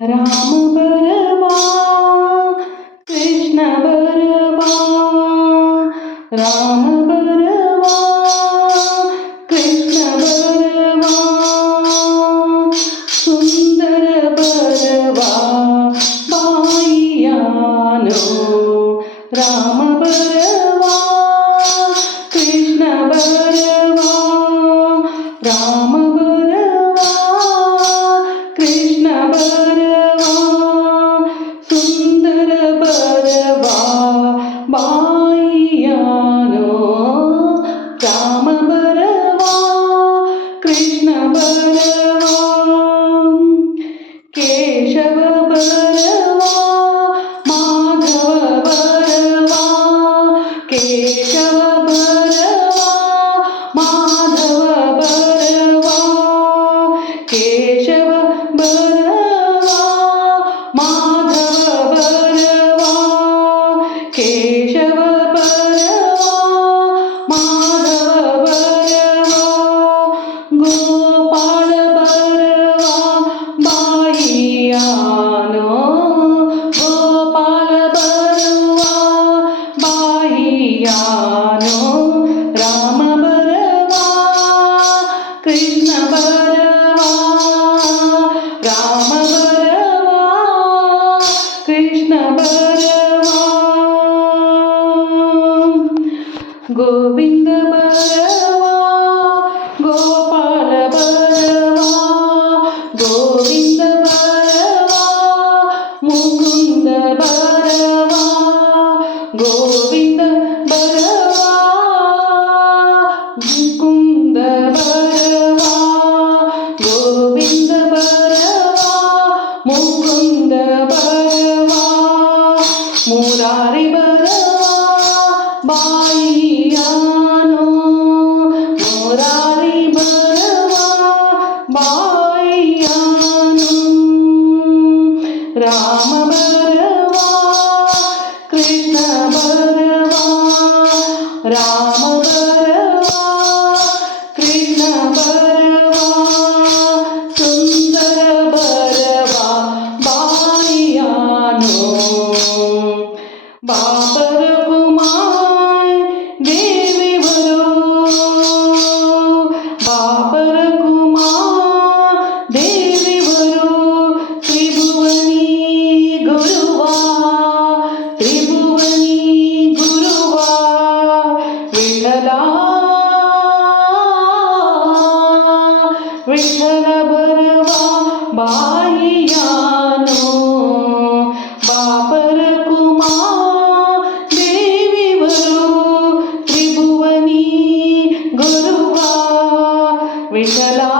राम बरवा कृष्ण बरवा राम बरवा कृष्ण बरवा सुंदर बरवा बाईयानो राम बरवा कृष्ण बरवा राम बरवा कृष्ण बरवा सुंदर बरवा बाईयानो राम बरवा कृष्ण बरवा केशव बरवा माधव बरवा केशव बरवा माधव बरवा केशव बरवा माधव बरवा केशव बरवा माधव बरवा गोपाल बरवा बाईयानो गोपाल बरवा बाईयानो राम बरवा कृष्ण बरवा राम बरवा कृष्ण बरवा गोविंद बरवा गोपाल बरवा गोविंद बरवा मुकुंद बरवा गोविंद बरवा मुकुंद बरवा गोविंद बरवा मुकुंद बरवा मुरारी बरवा बाईयानो मुरारी बरवा बाईयानो राम बरवा कृष्ण बरवा राम बरवा कृष्ण बरवा सुंदर बरवा बाईयानो बाबर कुमार देवी बरो बाबर कुमार देवी बरो त्रिभुवनी गुरुवा त्रिभुवनी गुरुवा विठला विठ्ठल बरवा बाईयानो बाबर कुमार देवी बरो त्रिभुवनी गुरुवा विठला